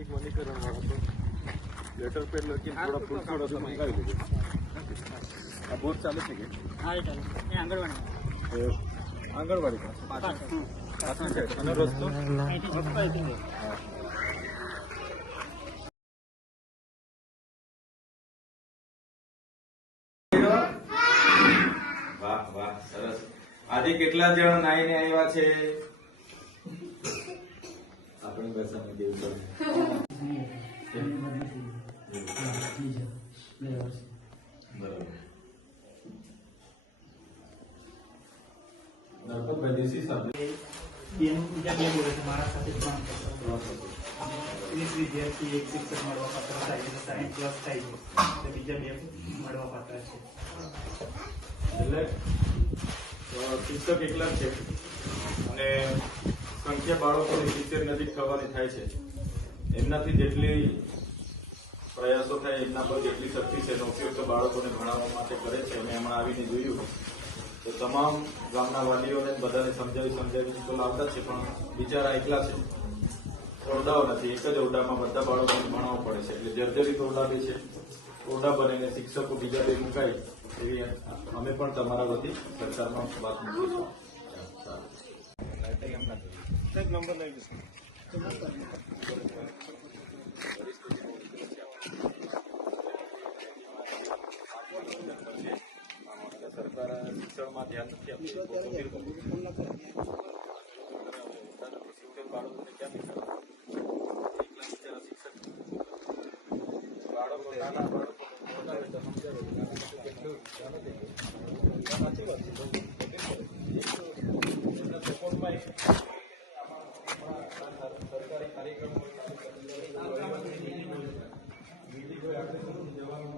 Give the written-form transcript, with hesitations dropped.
સામાજિક વનીકરણ વાળા તો લેટર પેડ લખીને થોડા ફૂલ છોડ હજુ મંગાવી લેજો. આ બોર ચાલે છે કે? હા એ ચાલે. એ આંગણવાડી. આંગણવાડી પાછળ છે અને રસ્તો અહીંથી જતા હતી. વાહ વાહ સરસ. આજે કેટલા જણ નાઈને આવ્યા છે? આપણી ભાષામાં કેવું છે? બરાબર. નરપતભાઈ દેશી સાહેબ બીજા બે બોલે છે મારા સાથે 20 વિદ્યાર્થી એક શિક્ષક મળવા પાત્ર થાય છે, 60 પ્લસ થાય છે, તો બીજા બે મળવા પાત્ર છે. એટલે શિક્ષક એકલા છે અને સંખ્યા બાળકોની 70 નજીક થવાની થાય છે. એમનાથી જેટલી પ્રયાસો થાય એમના પર જેટલી શક્તિ છે એનો ઉપયોગ તો બાળકોને ભણાવવા માટે કરે છે. અમે હમણાં આવીને જોયું તો તમામ ગામના વાલીઓને બધાને સમજાવી તો લાવતા છે, પણ બિચારા એકલા છે, ઓરડાઓ નથી. એક જ ઓરડામાં બધા બાળકોને ભણાવવું પડે છે. એટલે જર્જરિત ઓરડા બે છે. ઓરડા બનીને શિક્ષકો બીજા બે મુકાય એવી અમે પણ તમારા વતી સરકારમાં વાત મૂકીશું. નંબર લઈ લઈશું. સરકાર શિક્ષણમાં ધ્યાન નથી આપતી. બાળકોને ક્યાં બેસાડવા? એકલા બિચારા શિક્ષક બાળકો નાના બાળકો સમજાવે તો સમજાવે કેટલું સાચી વાત છે. એમના સપોર્ટમાં સરકારી કાર્યક્રમો જવાનું